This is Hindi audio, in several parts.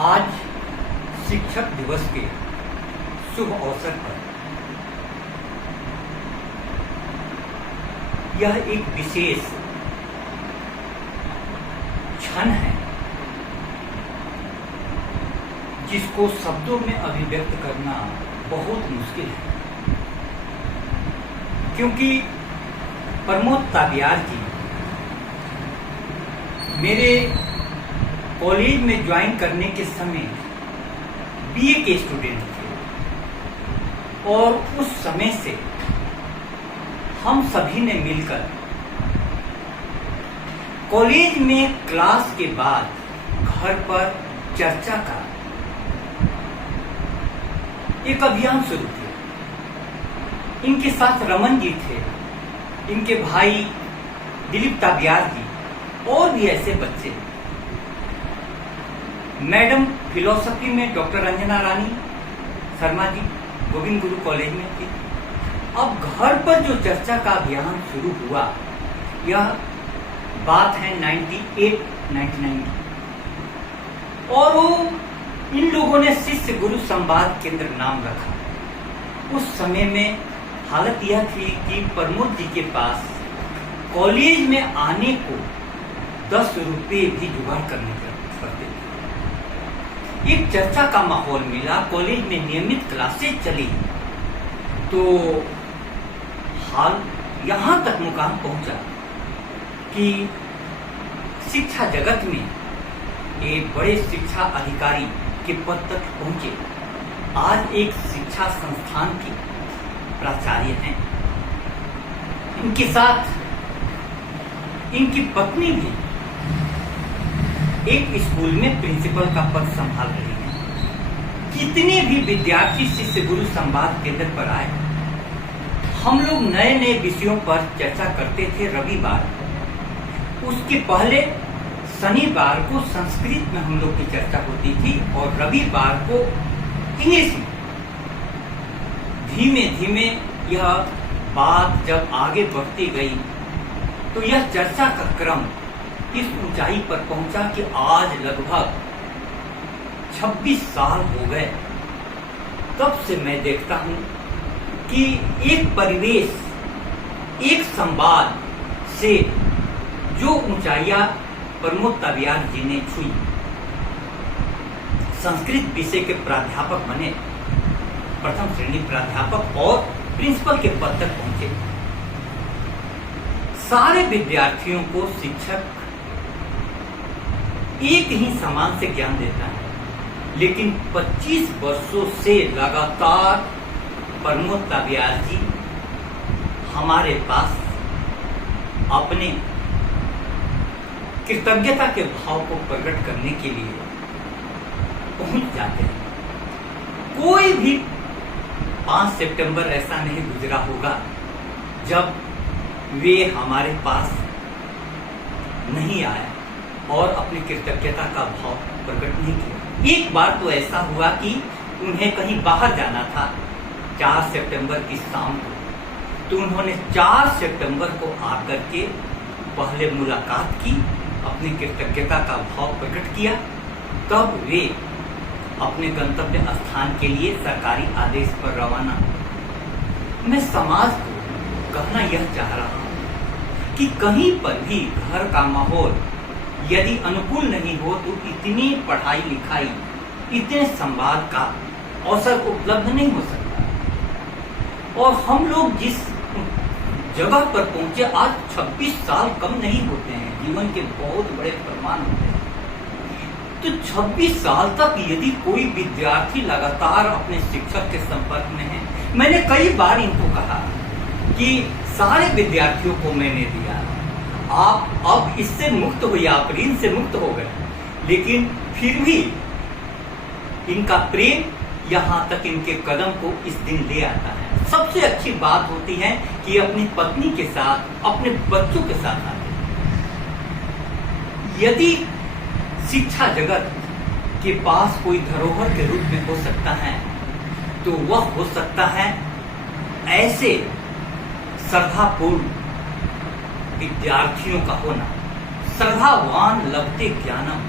आज शिक्षक दिवस के शुभ अवसर पर यह एक विशेष क्षण है जिसको शब्दों में अभिव्यक्त करना बहुत मुश्किल है, क्योंकि प्रमोद ताबियार जी मेरे कॉलेज में ज्वाइन करने के समय बीए के स्टूडेंट थे और उस समय से हम सभी ने मिलकर कॉलेज में क्लास के बाद घर पर चर्चा का एक अभियान शुरू किया। इनके साथ रमन जी थे, इनके भाई दिलीप ताबियार जी और भी ऐसे बच्चे। मैडम फिलॉसफी में डॉक्टर रंजना रानी शर्मा जी गोविंद गुरु कॉलेज में थी। अब घर पर जो चर्चा का अभियान शुरू हुआ, यह बात है 98-99 और वो इन लोगों ने शिष्य गुरु संवाद केंद्र नाम रखा। उस समय में हालत यह थी कि प्रमोद जी के पास कॉलेज में आने को 10 रुपये भी जुगाड़ करने पड़ते थे। एक चर्चा का माहौल मिला, कॉलेज में नियमित क्लासेज चली तो हाल यहां तक मुकाम पहुंचा कि शिक्षा जगत में एक बड़े शिक्षा अधिकारी के पद तक पहुंचे। आज एक शिक्षा संस्थान के प्राचार्य हैं। इनके साथ इनकी पत्नी भी एक स्कूल में प्रिंसिपल का पद संभाल रही है। कितने भी विद्यार्थी शिष्य गुरु संवाद केंद्र पर आए, हम लोग नए नए विषयों पर चर्चा करते थे रविवार। उसके पहले शनिवार को संस्कृत में हम लोग की चर्चा होती थी और रविवार को इंग्लिश में। धीमे धीमे यह बात जब आगे बढ़ती गई तो यह चर्चा का क्रम इस ऊंचाई पर पहुंचा कि आज लगभग 26 साल हो गए। तब से मैं देखता हूं कि एक परिवेश, एक संवाद से जो ऊंचाइयां प्रमोद ताबियार जी ने छुई, संस्कृत विषय के प्राध्यापक बने, प्रथम श्रेणी प्राध्यापक और प्रिंसिपल के पद तक पहुंचे। सारे विद्यार्थियों को शिक्षक एक ही समान से ज्ञान देता है, लेकिन 25 वर्षों से लगातार प्रमोद ताबियार जी हमारे पास अपने कृतज्ञता के भाव को प्रकट करने के लिए पहुंच जाते हैं। कोई भी 5 सितंबर ऐसा नहीं गुजरा होगा जब वे हमारे पास नहीं आए और अपनी कृतज्ञता का भाव प्रकट नहीं किया। एक बार तो ऐसा हुआ कि उन्हें कहीं बाहर जाना था 4 सितंबर की शाम को, तो उन्होंने 4 सितंबर को आकर के पहले मुलाकात की, अपनी कृतज्ञता का भाव प्रकट किया, तब वे अपने गंतव्य स्थान के लिए सरकारी आदेश पर रवाना। मैं समाज को कहना यह चाह रहा हूं कि कहीं पर भी घर का माहौल यदि अनुकूल नहीं हो तो इतनी पढ़ाई लिखाई, इतने संवाद का अवसर उपलब्ध नहीं हो सकता। और हम लोग जिस जगह पर पहुंचे, आज 26 साल कम नहीं होते हैं, जीवन के बहुत बड़े प्रमाण होते हैं। तो 26 साल तक यदि कोई विद्यार्थी लगातार अपने शिक्षक के संपर्क में है, मैंने कई बार इनको कहा कि सारे विद्यार्थियों को मैंने दिया, आप अब इससे मुक्त हुए, आप ऋण से मुक्त हो गए, लेकिन फिर भी इनका प्रेम यहाँ तक इनके कदम को इस दिन ले आता है। सबसे अच्छी बात होती है कि अपनी पत्नी के साथ, अपने बच्चों के साथ आते हैं। यदि शिक्षा जगत के पास कोई धरोहर के रूप में हो सकता है तो वह हो सकता है ऐसे श्रद्धापूर्ण विद्यार्थियों का होना। श्रद्धावान लभते ज्ञानम,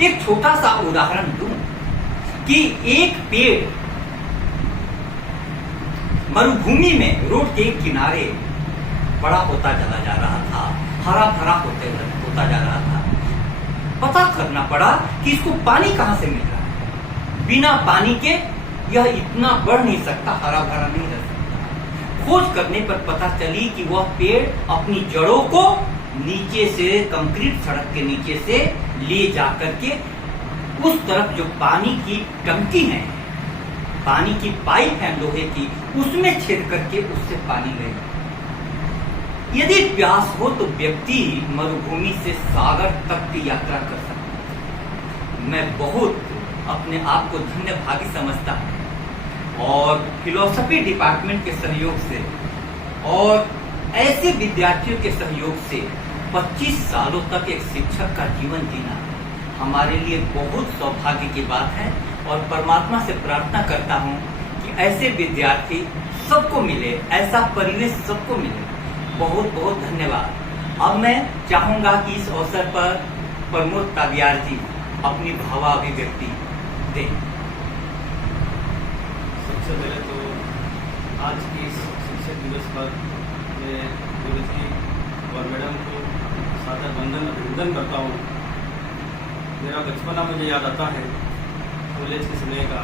एक छोटा सा उदाहरण दूं कि एक पेड़ मरुभूमि में रोड के किनारे बड़ा होता चला जा रहा था, हरा भरा होता जा रहा था। पता करना पड़ा कि इसको पानी कहां से मिल रहा है। बिना पानी के यह इतना बढ़ नहीं सकता, हरा भरा नहीं रह सकता। खोज करने पर पता चली कि वह पेड़ अपनी जड़ों को नीचे से, कंक्रीट सड़क के नीचे से ले जाकर के उस तरफ जो पानी की टंकी है, पानी की पाइप है लोहे की, उसमें छेद करके उससे पानी ले। यदि प्यास हो तो व्यक्ति मरुभूमि से सागर तक की यात्रा कर सकता है। मैं बहुत अपने आप को धन्य भागी समझता हूं और फिलॉसफी डिपार्टमेंट के सहयोग से और ऐसे विद्यार्थियों के सहयोग से 25 सालों तक एक शिक्षक का जीवन जीना हमारे लिए बहुत सौभाग्य की बात है। और परमात्मा से प्रार्थना करता हूं कि ऐसे विद्यार्थी सबको मिले, ऐसा परिवेश सबको मिले। बहुत बहुत धन्यवाद। अब मैं चाहूंगा कि इस अवसर पर प्रमोद ताबियार जी अपनी भावाभिव्यक्ति दें। सबसे पहले तो आज की इस शिक्षक दिवस पर मैं गुरु जी और मैडम को सादर वंदन अभिनंदन करता हूँ। मेरा बचपना मुझे याद आता है कॉलेज के समय का,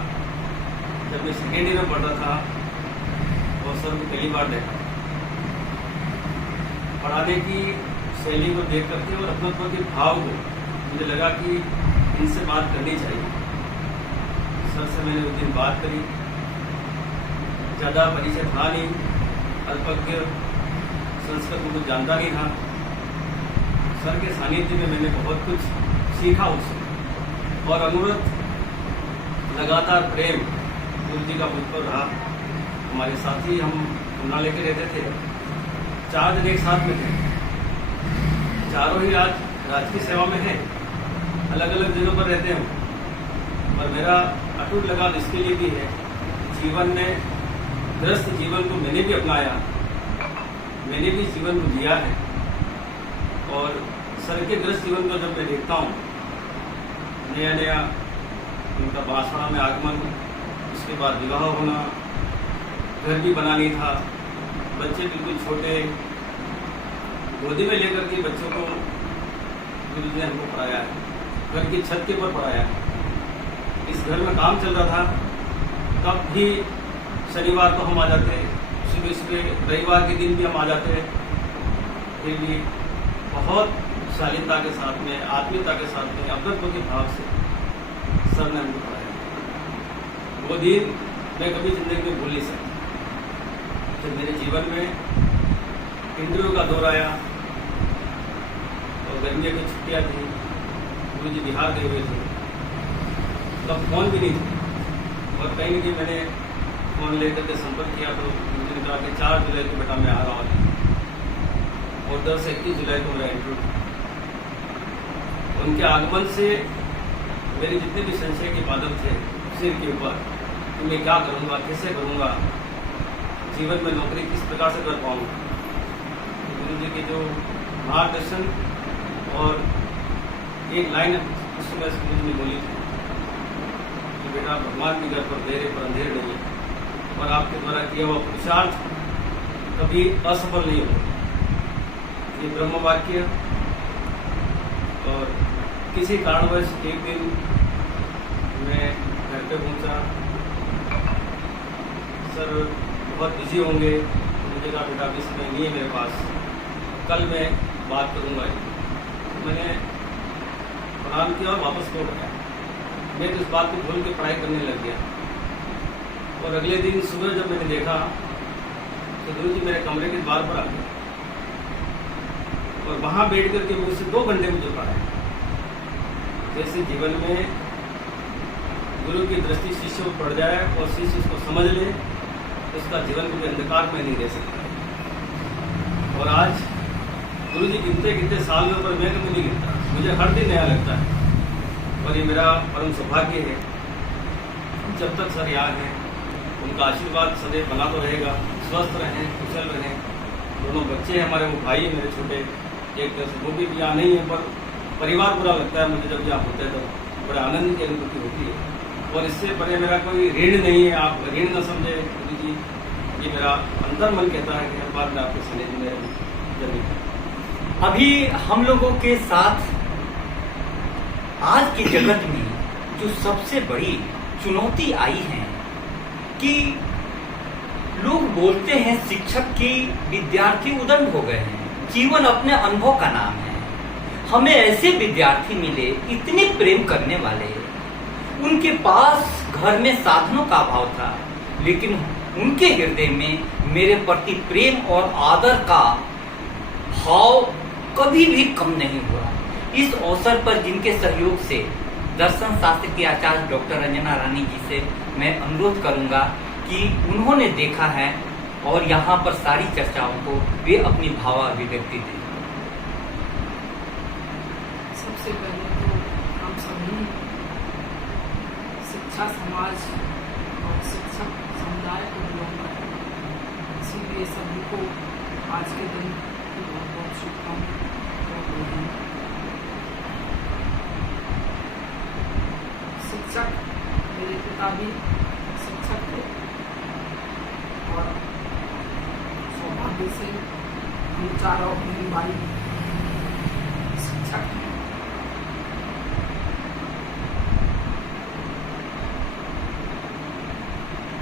जब मैं सेकेंड ईयर में पढ़ रहा था और सर को पहली बार देखा। पढ़ाने की शैली को देख करके और अपनत्व के भाव को मुझे लगा कि इनसे बात करनी चाहिए। सर से मैंने उस दिन बात करी। ज़्यादा परिचय था नहीं, अल्पज्ञ, संस्कृत को कुछ जानता नहीं था। सर के सानिध्य में मैंने बहुत कुछ सीखा उससे और अनुरत लगातार प्रेम गुरु जी का मुझ पर रहा। हमारे साथी हम खुलना लेके रहते थे, 4 दिन एक साथ में थे। चारों ही आज राजकीय सेवा में हैं, अलग अलग जगहों पर रहते हैं। और मेरा अटूट लगाव इसके लिए भी है, जीवन में गृहस्थ जीवन को मैंने भी अपनाया, मैंने भी जीवन को जिया है। और सर के गृहस्थ जीवन को जब मैं देखता हूँ, नया नया उनका बांसवाड़ा में आगमन, उसके बाद विवाह होना, घर भी बना नहीं था, बच्चे बिल्कुल छोटे, गोदी में लेकर के बच्चों को गुरु जी ने हमको पढ़ाया है, घर की छत के ऊपर पढ़ाया है। इस घर में काम चल रहा था, तब भी शनिवार को हम आ जाते, सुबह सुबह रविवार के दिन भी हम आ जाते। फिर भी बहुत शालीनता के साथ में, आत्मीयता के साथ में, अपनत्व के भाव से सर ने हमको पढ़ाया। वो दिन मैं कभी जिंदगी में भूल नहीं सकता। जब मेरे जीवन में इंटरव्यू का दौर आया और गर्मियों की छुट्टियाँ थी, गुरु जी बिहार गए हुए थे, तब फोन भी नहीं था। और कहीं न कहीं मैंने फोन लेकर के संपर्क किया तो गुरु जी ने कहा कि 4 जुलाई को बेटा मैं आ रहा हूँ और 10 से 21 जुलाई को मेरा इंटरव्यू था। उनके आगमन से मेरे जितने भी संशय के बादल थे सिर के ऊपर कि मैं क्या करूँगा, कैसे करूँगा, जीवन में नौकरी किस प्रकार से कर पाऊँगा। तो गुरु जी के जो मार्गदर्शन और एक लाइन उस समय गुरु जी ने बोली थी कि बेटा भगवान के घर पर अंधेरे पर अंधेर नहीं है और आपके द्वारा किया हुआ पुरुषार्थ कभी असफल नहीं होगा। ये ब्रह्म वाक्य। और किसी कारणवश एक दिन मैं घर पे पहुंचा, सर बहुत बिजी होंगे, मुझे कहा बेटा अभी समय नहीं है मेरे पास, कल मैं बात करूंगा। मैंने प्रणाम किया और वापस लौट गया। मैं तो इस बात को भूल के पढ़ाई करने लग गया। और अगले दिन सुबह जब मैंने देखा तो गुरु जी मेरे कमरे के द्वार पर आ गए और वहां बैठ करके मुझसे 2 घंटे मुझे पढ़ाया। जैसे जीवन में गुरु की दृष्टि शिष्य को पड़ जाए और शिष्य इसको समझ ले तो उसका जीवन कभी अंधकार में नहीं रह सकता। और आज गुरु जी गिनते गिनते साल में ऊपर मैं कभी नहीं गिनता, मुझे हर दिन नया लगता है। और ये मेरा परम सौभाग्य है, जब तक सर यहाँ हैं उनका आशीर्वाद सदैव बना तो रहेगा। स्वस्थ रहें, कुशल रहें। दोनों बच्चे हैं हमारे, वो भाई है मेरे छोटे, एक तरह से वो भी यहाँ नहीं है, पर परिवार बुरा लगता है मुझे जब यहाँ होते हैं तो। बड़ा आनंद की अनुभूति होती है। और इससे परे मेरा कोई ऋण नहीं है, आप ऋण न समझे गुरु जी, ये मेरा अंतर मन कहता है कि हर बात में आपके सानिध्य में रहूं। अभी हम लोगों के साथ आज के जगत में जो सबसे बड़ी चुनौती आई है कि लोग बोलते हैं शिक्षक की विद्यार्थी उदंड हो गए हैं, जीवन अपने अनुभव का नाम है। हमें ऐसे विद्यार्थी मिले इतने प्रेम करने वाले, उनके पास घर में साधनों का अभाव था, लेकिन उनके हृदय में मेरे प्रति प्रेम और आदर का भाव कभी भी कम नहीं हुआ। इस अवसर पर जिनके सहयोग से दर्शन शास्त्र की आचार्य डॉक्टर रंजना रानी जी से मैं अनुरोध करूंगा कि उन्होंने देखा है और यहाँ पर सारी चर्चाओं को वे अपनी भावाभिव्यक्ति दें। सबसे पहले तो हम सभी शिक्षा समाज और शिक्षक समुदाय को बिलोंग करते हैं, इसीलिए सभी को आज के दिन की बहुत बहुत शुभकामनाएं। शिक्षक मेरे पिता भी शिक्षक थे और सौभाग्य से हम चारों अपनी भाई शिक्षक हैं।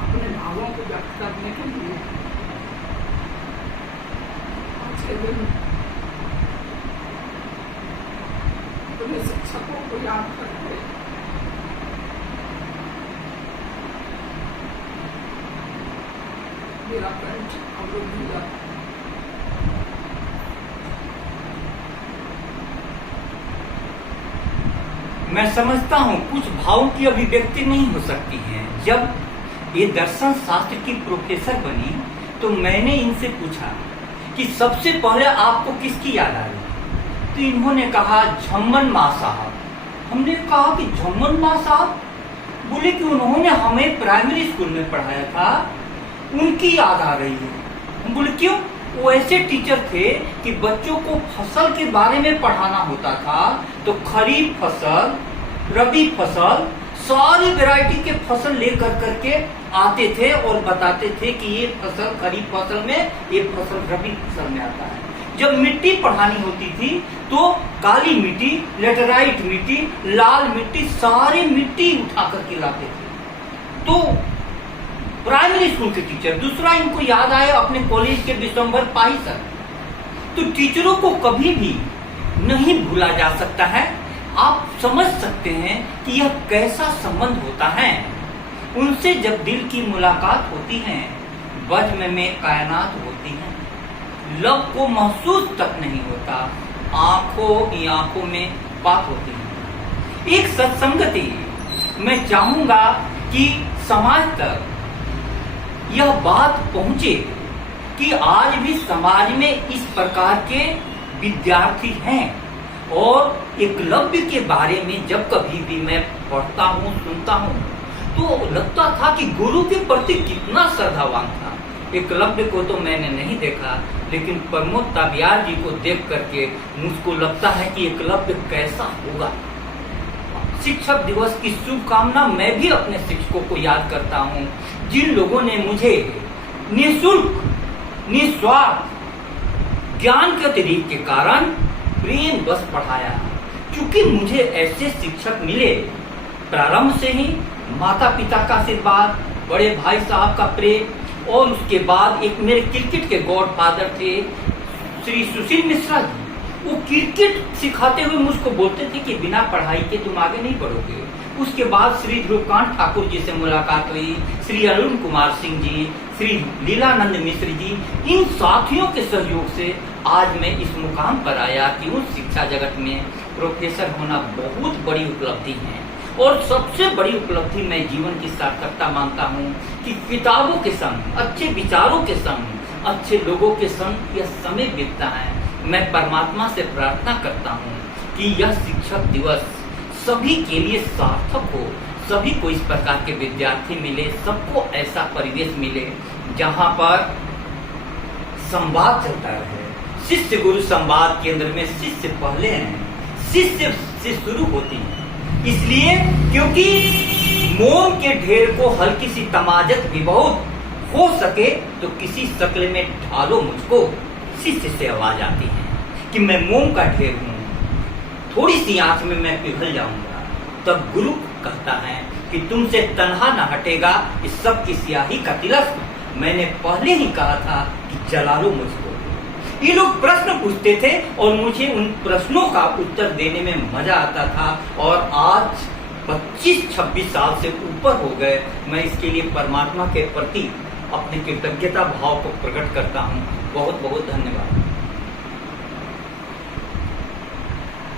अपने भावों को व्यक्त करने के लिए आज के दिन अपने शिक्षकों को याद करके मेरा कंठ अवरुद्ध हो जाता है। मैं समझता हूँ कुछ भावों की अभिव्यक्ति नहीं हो सकती है। जब ये दर्शन शास्त्र की प्रोफेसर बनी तो मैंने इनसे पूछा कि सबसे पहले आपको किसकी याद आई, तो इन्होंने कहा झम्मन माँ साहब। हमने कहा कि झम्मन माँ साहब? बोले कि उन्होंने हमें प्राइमरी स्कूल में पढ़ाया था, उनकी याद आ रही है। हम बोले क्यों? वो ऐसे टीचर थे कि बच्चों को फसल के बारे में पढ़ाना होता था, तो खरीफ फसल, रबी फसल, सारी वैरायटी के फसल लेकर करके आते थे और बताते थे कि ये फसल खरीफ फसल में, ये फसल रबी फसल में आता है। जब मिट्टी पढ़ानी होती थी तो काली मिट्टी, लेटराइट मिट्टी, लाल मिट्टी, सारी मिट्टी उठा करके लाते थे। तो प्राइमरी स्कूल के टीचर। दूसरा इनको याद आया अपने कॉलेज के विश्वंभर पाही सर। तो टीचरों को कभी भी नहीं भूला जा सकता है। आप समझ सकते हैं कि यह कैसा संबंध होता है। उनसे जब दिल की मुलाकात होती है, बज़्म में कायनात होती है, लब को महसूस तक नहीं होता, आंखों ही आंखों में बात होती है। एक सत्संगति मैं चाहूंगा कि समाज तक यह बात पहुंचे कि आज भी समाज में इस प्रकार के विद्यार्थी हैं। और एकलव्य के बारे में जब कभी भी मैं पढ़ता हूँ, सुनता हूँ, तो लगता था कि गुरु के प्रति कितना श्रद्धावान था। एकलव्य को तो मैंने नहीं देखा, लेकिन प्रमोद ताबियार जी को देख करके मुझको लगता है कि एकलव्य कैसा होगा। शिक्षक दिवस की शुभकामना मैं भी अपने शिक्षकों को याद करता हूँ, जिन लोगों ने मुझे निःशुल्क, निस्वार्थ ज्ञान के अतिरिक्त के कारण प्रेम बस पढ़ाया। क्योंकि मुझे ऐसे शिक्षक मिले प्रारंभ से ही, माता पिता का आशीर्वाद, बड़े भाई साहब का प्रेम, और उसके बाद एक मेरे क्रिकेट के गॉडफादर थे श्री सुशील मिश्रा जी। वो क्रिकेट सिखाते हुए मुझको बोलते थे कि बिना पढ़ाई के तुम आगे नहीं बढ़ोगे। उसके बाद श्री ध्रुवकांत ठाकुर जी से मुलाकात हुई, श्री अरुण कुमार सिंह जी, श्री लीलानंद मिश्र जी। इन साथियों के सहयोग से आज मैं इस मुकाम पर आया कि उस शिक्षा जगत में प्रोफेसर होना बहुत बड़ी उपलब्धि है। और सबसे बड़ी उपलब्धि मैं जीवन की सार्थकता मानता हूँ कि किताबों के संग, अच्छे विचारों के संग, अच्छे लोगों के संग यह समय बीतता है। मैं परमात्मा से प्रार्थना करता हूँ कि यह शिक्षक दिवस सभी के लिए सार्थक हो, सभी को इस प्रकार के विद्यार्थी मिले, सबको ऐसा परिवेश मिले जहाँ पर संवाद चलता रहे। शिष्य गुरु संवाद केंद्र में शिष्य पहले हैं, शिष्य से शुरू होती है। इसलिए क्योंकि मोम के ढेर को हल्की सी तमाजत भी बहुत हो सके तो किसी शक्ल में ढालो मुझको, शिष्य से आवाज आती है कि मैं मोम का ढेर हूं, थोड़ी सी आंच में मैं पिघल जाऊंगा। तब गुरु कहता है कि तुमसे तन्हा न हटेगा इस सब की स्याही का तिलस्म, मैंने पहले ही कहा था कि जला लो मुझको। ये लोग प्रश्न पूछते थे और मुझे उन प्रश्नों का उत्तर देने में मजा आता था, और आज 25-26 साल से ऊपर हो गए मैं इसके लिए परमात्मा के प्रति अपने कृतज्ञता भाव को प्रकट करता हूँ। बहुत बहुत धन्यवाद।